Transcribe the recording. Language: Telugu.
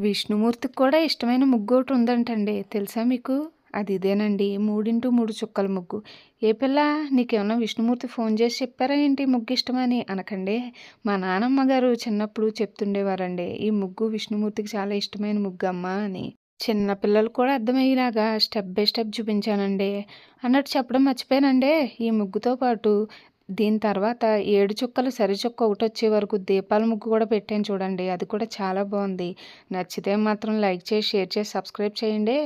విష్ణుమూర్తికి కూడా ఇష్టమైన ముగ్గు ఒకటి ఉందంటండి. తెలుసా మీకు? అది ఇదేనండి. 3x3 చుక్కల ముగ్గు. "ఏ పిల్ల నీకేమన్నా విష్ణుమూర్తి ఫోను చేసి చెప్పారా ఏంటి ముగ్గు ఇష్టమని?" అనకండి. మా నానమ్మ గారు చిన్నప్పుడు చెప్తుండేవారండి. "ఈ ముగ్గు విష్ణుమూర్తికి చాలా ఇష్టమైన ముగ్గమ్మా" అని. చిన్న పిల్లలకు కూడా అర్థమయ్యేలాగా స్టెప్ బై స్టెప్ చూపించానండి. అన్నట్టు చెప్పడం మర్చిపోయానండే, ఈ ముగ్గుతో పాటు దీని తర్వాత 7 చుక్కలు సరిచుక్క ఒకటొచ్చే వరకు దీపాల ముగ్గు కూడా పెట్టాను చూడండి. అది కూడా చాలా బావుంది. నచ్చితే మాత్రం లైక్ చేసి, షేర్ చేసి, సబ్స్క్రైబ్ చేయండి.